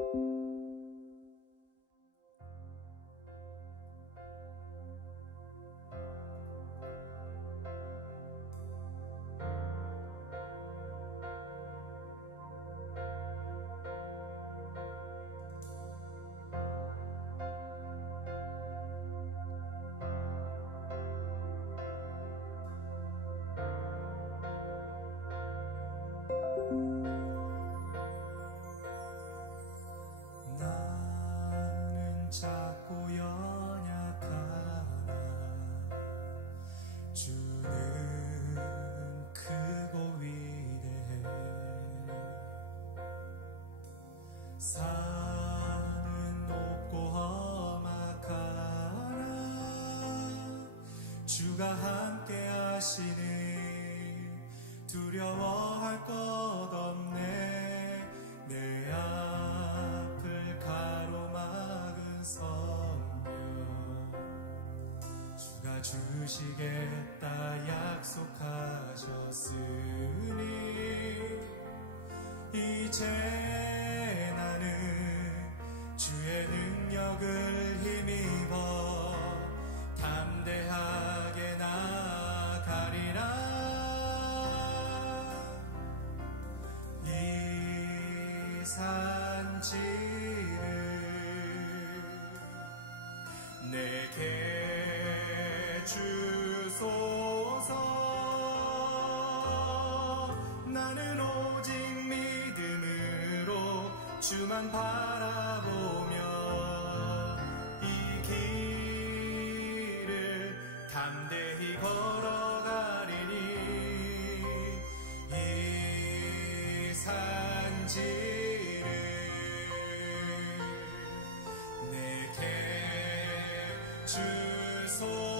나 주가 함께 하시니? 두려워할 것 없네. 내 앞을 가로막은 성벽 주가 주시겠다 약속하셨으니 이제 나는 주만 바라보며 이 길을 담대히 걸어가리니 이 산지를 내게 주소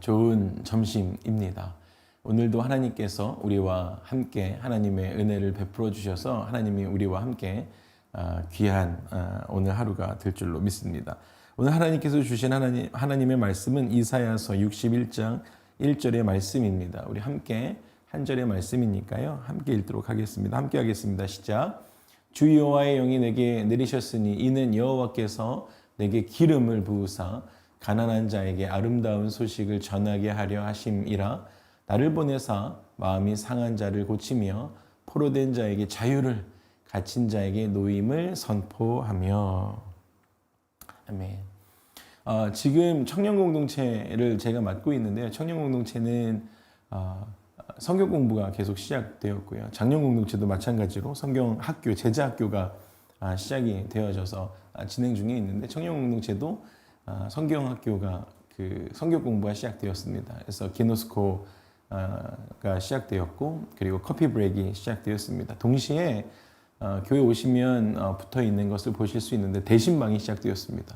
좋은 점심입니다. 오늘도 하나님께서 우리와 함께 하나님의 은혜를 베풀어 주셔서 하나님이 우리와 함께 아, 귀한 아, 오늘 하루가 될 줄로 믿습니다. 오늘 하나님께서 주신 하나님, 하나님의 말씀은 이사야서 61장 1절의 말씀입니다. 우리 함께 한 절의 말씀이니까요. 함께 읽도록 하겠습니다. 함께 하겠습니다. 시작. 주 여호와의 영이 내게 내리셨으니 이는 여호와께서 내게 기름을 부으사 가난한 자에게 아름다운 소식을 전하게 하려 하심이라 나를 보내사 마음이 상한 자를 고치며 포로된 자에게 자유를 갇힌 자에게 노임을 선포하며 아멘. 어, 지금 청년 공동체를 제가 맡고 있는데요. 청년 공동체는 어, 성경 공부가 계속 시작되었고요. 작년 공동체도 마찬가지로 성경 학교 제자 학교가 아, 시작이 되어져서 아, 진행 중에 있는데 청년 공동체도 아, 성경 학교가 그 성경 공부가 시작되었습니다. 그래서 기노스코가 시작되었고 그리고 커피 브레이크 시작되었습니다. 동시에 어, 교회 오시면 어, 붙어 있는 것을 보실 수 있는데 대신방이 시작되었습니다.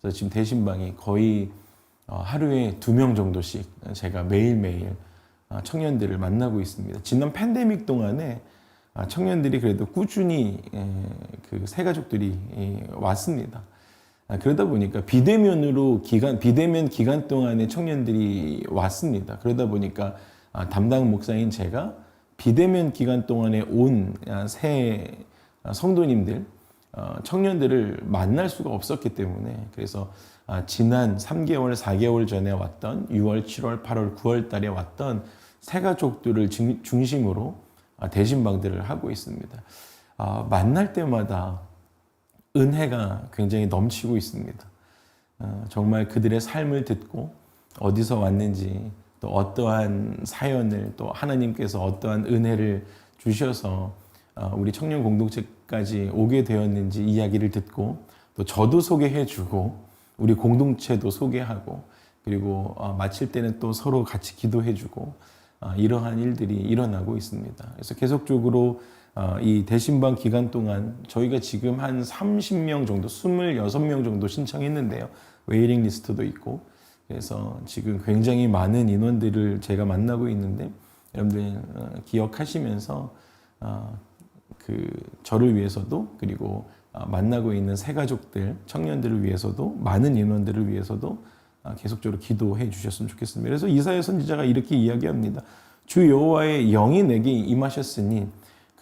그래서 지금 대신방이 거의 어, 하루에 두 명 정도씩 제가 매일매일 어, 청년들을 만나고 있습니다. 지난 팬데믹 동안에 아, 청년들이 그래도 꾸준히 그 새 가족들이 예, 왔습니다. 아, 그러다 보니까 비대면으로 기간 비대면 기간 동안에 청년들이 왔습니다. 그러다 보니까 아, 담당 목사인 제가 비대면 기간 동안에 온 새 성도님들 어, 청년들을 만날 수가 없었기 때문에 그래서 아, 지난 3개월, 4개월 전에 왔던 6월, 7월, 8월, 9월 달에 왔던 새 가족들을 중- 중심으로 아, 대신방들을 하고 있습니다. 아, 만날 때마다 은혜가 굉장히 넘치고 있습니다. 어, 정말 그들의 삶을 듣고 어디서 왔는지 또 어떠한 사연을 또 하나님께서 어떠한 은혜를 주셔서 어, 우리 청년 공동체까지 오게 되었는지 이야기를 듣고 또 저도 소개해주고 우리 공동체도 소개하고 그리고 어, 마칠 때는 또 서로 같이 기도해주고 어, 이러한 일들이 일어나고 있습니다. 그래서 계속적으로 어, 이 대신방 기간 동안 저희가 지금 한 30명 정도, 26명 정도 신청했는데요. 웨이팅 리스트도 있고 그래서 지금 굉장히 많은 인원들을 제가 만나고 있는데 여러분들 어, 기억하시면서 어, 그 저를 위해서도 그리고 어, 만나고 있는 새 가족들, 청년들을 위해서도 많은 인원들을 위해서도 아, 계속적으로 기도해 주셨으면 좋겠습니다. 그래서 이사야 선지자가 이렇게 이야기합니다. 주 여호와의 영이 내게 임하셨으니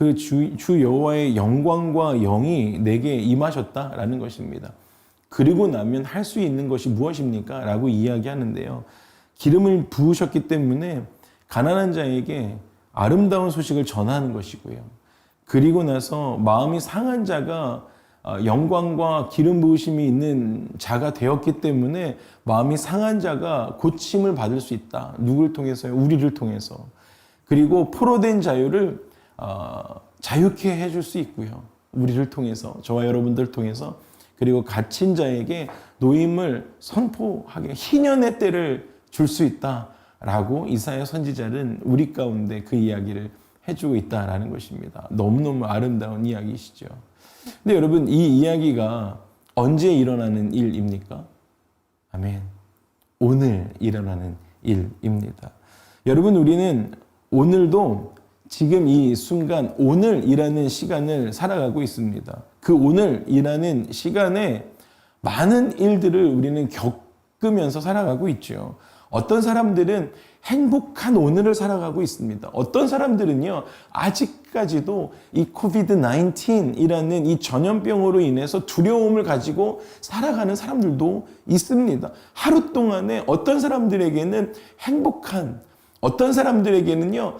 그 주 주 여호와의 영광과 영이 내게 임하셨다라는 것입니다. 그리고 나면 할 수 있는 것이 무엇입니까? 라고 이야기하는데요. 기름을 부으셨기 때문에 가난한 자에게 아름다운 소식을 전하는 것이고요. 그리고 나서 마음이 상한 자가 어, 영광과 기름 부으심이 있는 자가 되었기 때문에 마음이 상한 자가 고침을 받을 수 있다. 누굴 통해서요? 우리를 통해서. 그리고 포로된 자유를 어, 자유케 해줄 수 있고요. 우리를 통해서, 저와 여러분들 통해서. 그리고 갇힌 자에게 노임을 선포하게 희년의 때를 줄 수 있다라고 이사야 선지자는 우리 가운데 그 이야기를 해주고 있다라는 것입니다. 너무너무 아름다운 이야기시죠. 근데 여러분 이 이야기가 언제 일어나는 일입니까? 아멘. 오늘 일어나는 일입니다. 여러분 우리는 오늘도 지금 이 순간 오늘이라는 시간을 살아가고 있습니다. 그 오늘이라는 시간에 많은 일들을 우리는 겪으면서 살아가고 있죠. 어떤 사람들은 행복한 오늘을 살아가고 있습니다. 어떤 사람들은요, 아직까지도 이 코비드 19이라는 이 전염병으로 인해서 두려움을 가지고 살아가는 사람들도 있습니다. 하루 동안에 어떤 사람들에게는 행복한, 어떤 사람들에게는요,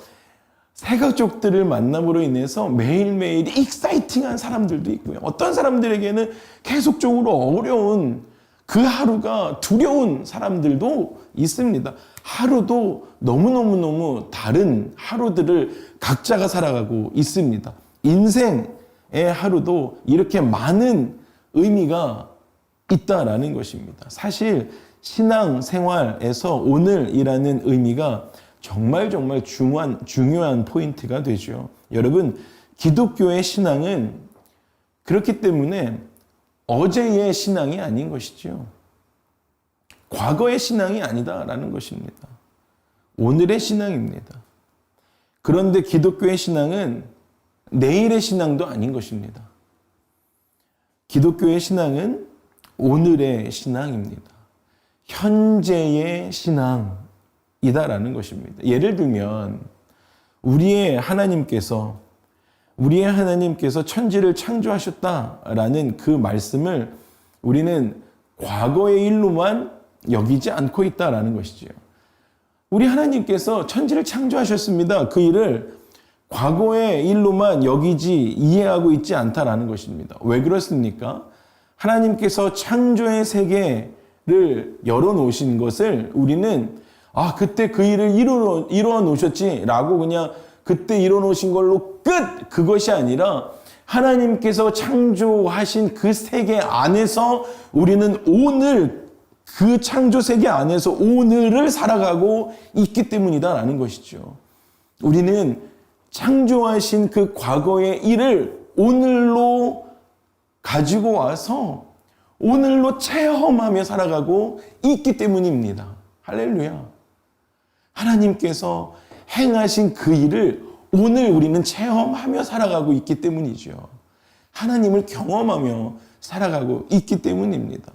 새 가족들을 만남으로 인해서 매일매일 익사이팅한 사람들도 있고요. 어떤 사람들에게는 계속적으로 어려운 그 하루가 두려운 사람들도 있습니다. 하루도 너무너무너무 다른 하루들을 각자가 살아가고 있습니다. 인생의 하루도 이렇게 많은 의미가 있다라는 것입니다. 사실 신앙 생활에서 오늘이라는 의미가 정말 정말 중요한 중요한 포인트가 되죠. 여러분, 기독교의 신앙은 그렇기 때문에 어제의 신앙이 아닌 것이죠. 과거의 신앙이 아니다라는 것입니다. 오늘의 신앙입니다. 그런데 기독교의 신앙은 내일의 신앙도 아닌 것입니다. 기독교의 신앙은 오늘의 신앙입니다. 현재의 신앙 이다라는 것입니다. 예를 들면 우리의 하나님께서 우리의 하나님께서 천지를 창조하셨다라는 그 말씀을 우리는 과거의 일로만 여기지 않고 있다라는 것이지요. 우리 하나님께서 천지를 창조하셨습니다. 그 일을 과거의 일로만 여기지 이해하고 있지 않다라는 것입니다. 왜 그렇습니까? 하나님께서 창조의 세계를 열어놓으신 것을 우리는 아, 그때 그 일을 이루어, 이루어 놓으셨지 라고 그냥 그때 이루어 놓으신 걸로 끝! 그것이 아니라 하나님께서 창조하신 그 세계 안에서 우리는 오늘 그 창조 세계 안에서 오늘을 살아가고 있기 때문이다라는 것이죠. 우리는 창조하신 그 과거의 일을 오늘로 가지고 와서 오늘로 체험하며 살아가고 있기 때문입니다. 할렐루야. 하나님께서 행하신 그 일을 오늘 우리는 체험하며 살아가고 있기 때문이죠. 하나님을 경험하며 살아가고 있기 때문입니다.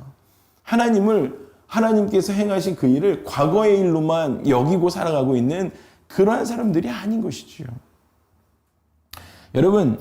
하나님을 하나님께서 행하신 그 일을 과거의 일로만 여기고 살아가고 있는 그러한 사람들이 아닌 것이지요. 여러분,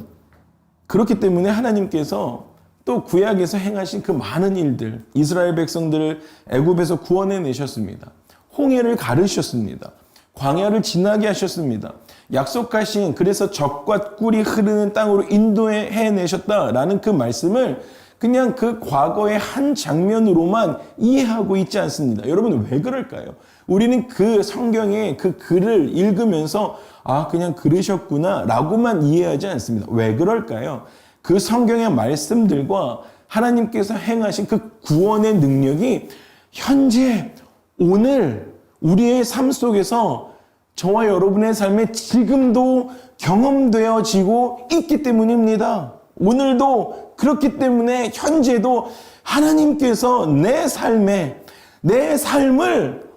그렇기 때문에 하나님께서 또 구약에서 행하신 그 많은 일들, 이스라엘 백성들을 애굽에서 구원해 내셨습니다. 홍해를 가르셨습니다. 광야를 지나게 하셨습니다. 약속하신 그래서 적과 꿀이 흐르는 땅으로 인도해 내셨다라는 그 말씀을 그냥 그 과거의 한 장면으로만 이해하고 있지 않습니다. 여러분 왜 그럴까요? 우리는 그 성경의 그 글을 읽으면서 아 그냥 그러셨구나 라고만 이해하지 않습니다. 왜 그럴까요? 그 성경의 말씀들과 하나님께서 행하신 그 구원의 능력이 현재 오늘 우리의 삶 속에서 저와 여러분의 삶에 지금도 경험되어지고 있기 때문입니다. 오늘도 그렇기 때문에 현재도 하나님께서 내 삶에 내 삶을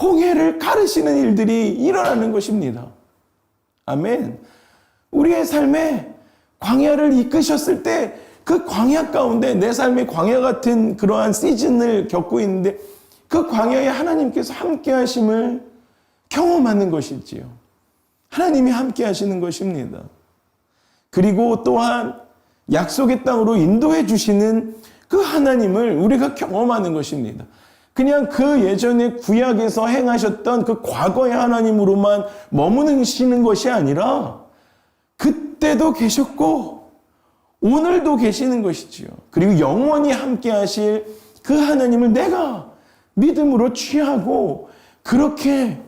홍해를 가르시는 일들이 일어나는 것입니다. 아멘. 우리의 삶에 광야를 이끄셨을 때 그 광야 가운데 내 삶의 광야 같은 그러한 시즌을 겪고 있는데 그 광야에 하나님께서 함께 하심을 경험하는 것이지요. 하나님이 함께 하시는 것입니다. 그리고 또한 약속의 땅으로 인도해 주시는 그 하나님을 우리가 경험하는 것입니다. 그냥 그 예전에 구약에서 행하셨던 그 과거의 하나님으로만 머무시는 것이 아니라 그때도 계셨고 오늘도 계시는 것이지요. 그리고 영원히 함께 하실 그 하나님을 내가 믿음으로 취하고 그렇게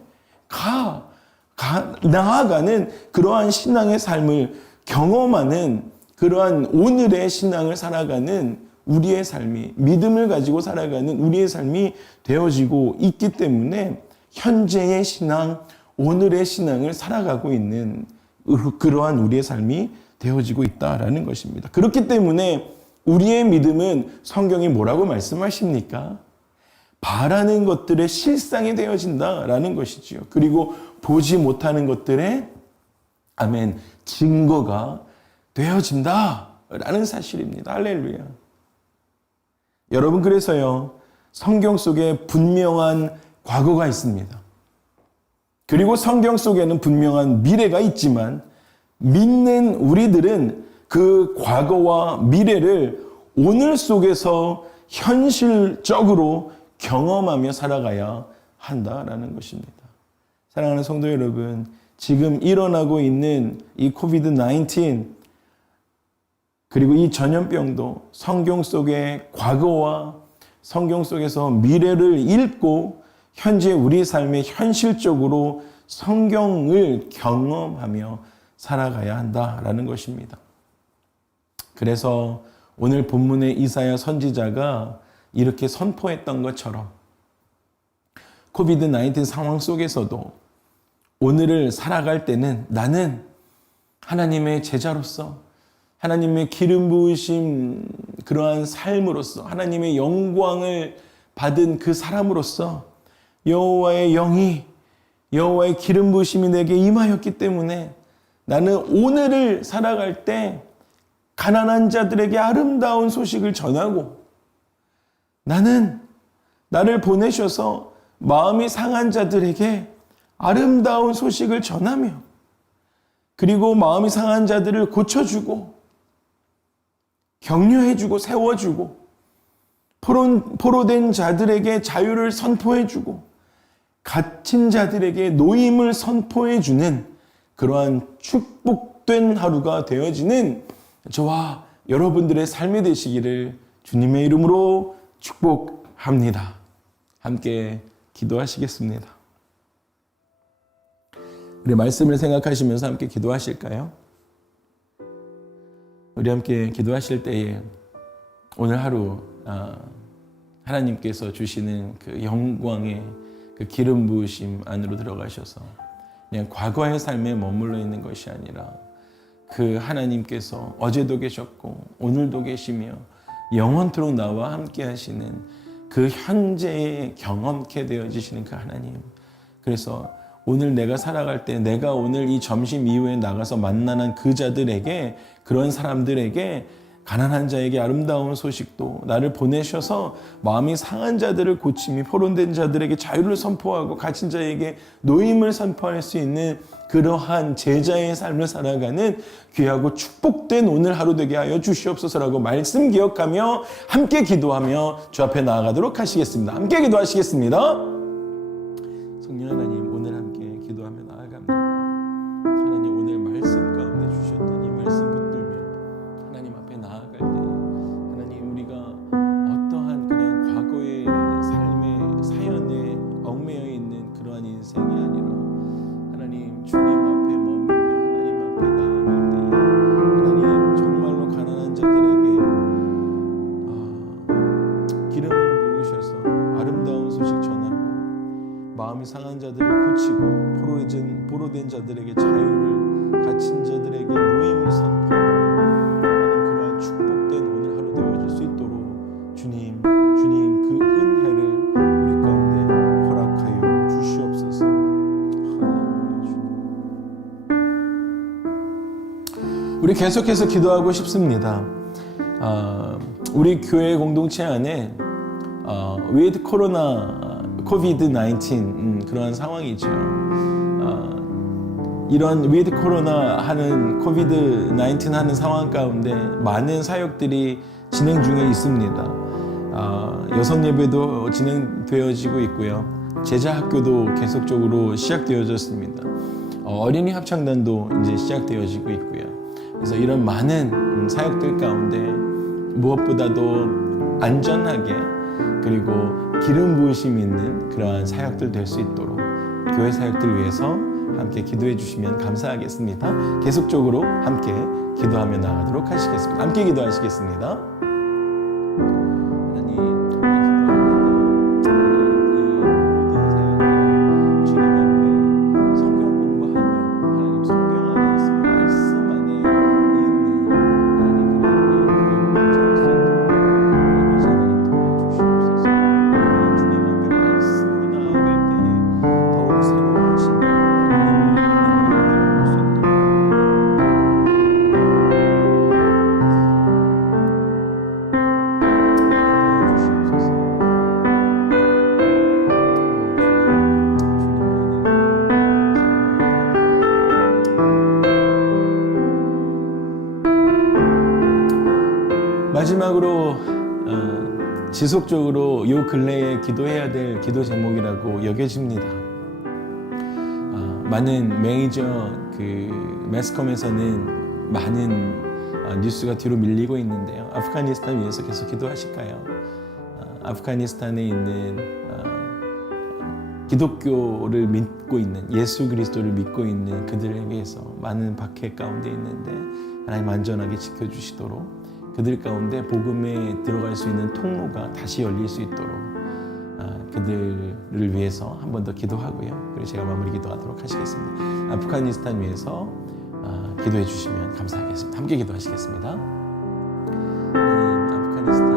가, 가 나아가는 그러한 신앙의 삶을 경험하는 그러한 오늘의 신앙을 살아가는 우리의 삶이 믿음을 가지고 살아가는 우리의 삶이 되어지고 있기 때문에 현재의 신앙, 오늘의 신앙을 살아가고 있는 그러한 우리의 삶이 되어지고 있다라는 것입니다. 그렇기 때문에 우리의 믿음은 성경이 뭐라고 말씀하십니까? 바라는 것들의 실상이 되어진다라는 것이지요. 그리고 보지 못하는 것들의 아멘 증거가 되어진다라는 사실입니다. 할렐루야. 여러분 그래서요. 성경 속에 분명한 과거가 있습니다. 그리고 성경 속에는 분명한 미래가 있지만 믿는 우리들은 그 과거와 미래를 오늘 속에서 현실적으로 경험하며 살아가야 한다라는 것입니다. 사랑하는 성도 여러분, 지금 일어나고 있는 이 코비드 19 그리고 이 전염병도 성경 속의 과거와 성경 속에서 미래를 읽고 현재 우리 삶에 현실적으로 성경을 경험하며 살아가야 한다라는 것입니다. 그래서 오늘 본문의 이사야 선지자가 이렇게 선포했던 것처럼 코비드 19 상황 속에서도 오늘을 살아갈 때는 나는 하나님의 제자로서 하나님의 기름 부으심 그러한 삶으로서 하나님의 영광을 받은 그 사람으로서 여호와의 영이 여호와의 기름 부으심이 내게 임하였기 때문에 나는 오늘을 살아갈 때 가난한 자들에게 아름다운 소식을 전하고 나는 나를 보내셔서 마음이 상한 자들에게 아름다운 소식을 전하며 그리고 마음이 상한 자들을 고쳐주고 격려해주고 세워주고 포로, 포로된 자들에게 자유를 선포해주고 갇힌 자들에게 노임을 선포해주는 그러한 축복된 하루가 되어지는 저와 여러분들의 삶이 되시기를 주님의 이름으로 축복합니다. 함께 기도하시겠습니다. 우리 말씀을 생각하시면서 함께 기도하실까요? 우리 함께 기도하실 때에 오늘 하루 아, 하나님께서 주시는 그 영광의 그 기름 부으심 안으로 들어가셔서 그냥 과거의 삶에 머물러 있는 것이 아니라 그 하나님께서 어제도 계셨고 오늘도 계시며 영원토록 나와 함께 하시는 그 현재에 경험케 되어지시는 그 하나님. 그래서 오늘 내가 살아갈 때 내가 오늘 이 점심 이후에 나가서 만나는 그 자들에게 그런 사람들에게 가난한 자에게 아름다운 소식도 나를 보내셔서 마음이 상한 자들을 고치며 포론된 자들에게 자유를 선포하고 갇힌 자에게 노임을 선포할 수 있는 그러한 제자의 삶을 살아가는 귀하고 축복된 오늘 하루 되게 하여 주시옵소서라고 말씀 기억하며 함께 기도하며 주 앞에 나아가도록 하시겠습니다. 함께 기도하시겠습니다. 마음이 상한 자들을 고치고 포로된, 포로된 자들에게 자유를 갇힌 자들에게 노임을 선포하는 하나님 그러한 축복된 오늘 하루 되어질 수 있도록 주님 주님 그 은혜를 우리 가운데 허락하여 주시옵소서 주님. 우리 계속해서 기도하고 싶습니다 아, 우리 교회 공동체 안에 어, with 코로나 코비드 19 음, 그러한 상황이죠. 어, 이런 with 코로나 하는 코비드 19 하는 상황 가운데 많은 사역들이 진행 중에 있습니다. 어, 여성 예배도 진행되어지고 있고요. 제자 학교도 계속적으로 시작되어졌습니다. 어, 어린이 합창단도 이제 시작되어지고 있고요. 그래서 이런 많은 음, 사역들 가운데 무엇보다도 안전하게 그리고 기름 부으심 있는 그러한 사역들 될 수 있도록 교회 사역들 위해서 함께 기도해 주시면 감사하겠습니다. 계속적으로 함께 기도하며 나가도록 하시겠습니다. 함께 기도하시겠습니다. 마지막으로 어, 지속적으로 요 근래에 기도해야 될 기도 제목이라고 여겨집니다. 어, 많은 메이저 그 매스컴에서는 많은 어, 뉴스가 뒤로 밀리고 있는데요. 아프가니스탄 위해서 계속 기도하실까요? 어, 아프가니스탄에 있는 어, 기독교를 믿고 있는 예수 그리스도를 믿고 있는 그들에 위해서 많은 박해 가운데 있는데 하나님 안전하게 지켜주시도록 그들 가운데 복음에 들어갈 수 있는 통로가 다시 열릴 수 있도록 아, 그들을 위해서 한 번 더 기도하고요. 그리고 제가 마무리 기도하도록 하시겠습니다. 아프가니스탄 위해서 아, 기도해 주시면 감사하겠습니다. 함께 기도하시겠습니다. 하나님 아프가니스탄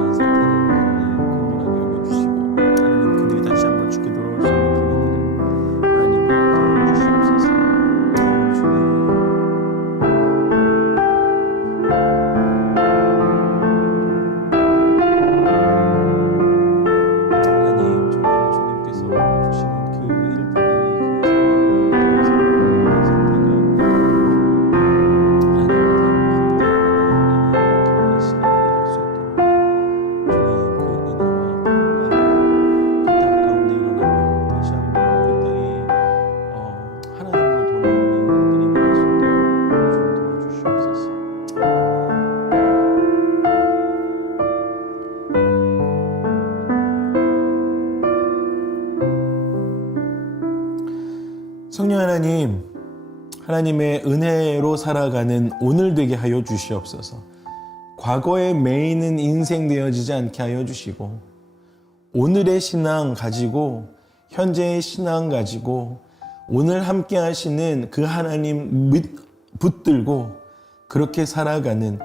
하나님의 은혜로 살아가는 오늘 되게 하여 주시옵소서. 과거에 매이는 인생 되어지지 않게 하여 주시고, 오늘의 신앙 가지고, 현재의 신앙 가지고, 오늘 함께 하시는 그 하나님 믿, 붙들고, 그렇게 살아가는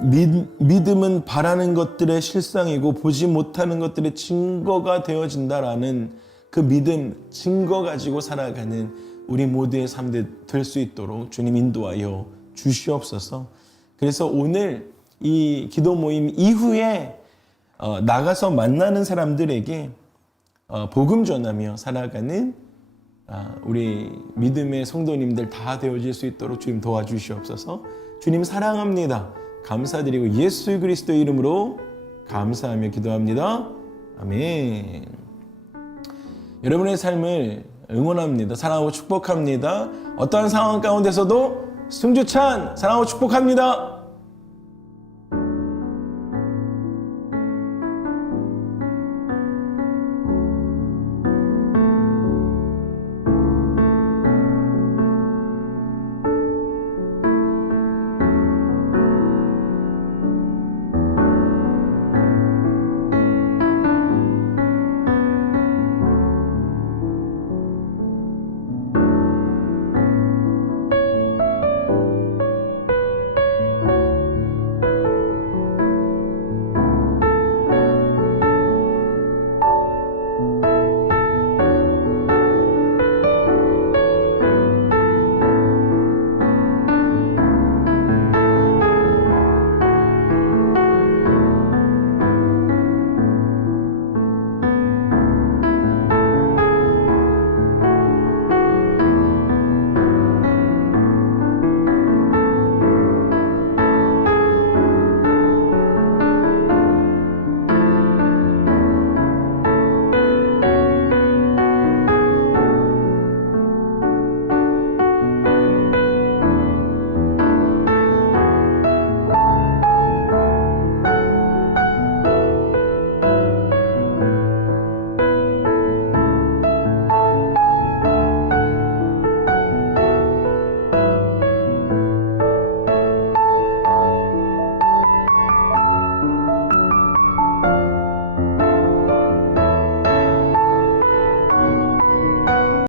믿, 믿음은 바라는 것들의 실상이고 보지 못하는 것들의 증거가 되어진다라는 그 믿음, 증거 가지고 살아가는 우리 모두의 삶될수 있도록 주님 인도하여 주시옵소서. 그래서 오늘 이 기도 모임 이후에 어, 나가서 만나는 사람들에게 어, 복음 전하며 살아가는 아, 우리 믿음의 성도님들 다 되어질 수 있도록 주님 도와주시옵소서. 주님 사랑합니다. 감사드리고 예수 그리스도 이름으로 감사하며 기도합니다. 아멘. 여러분의 삶을 응원합니다. 사랑하고 축복합니다. 어떠한 상황 가운데서도 승주찬 사랑하고 축복합니다.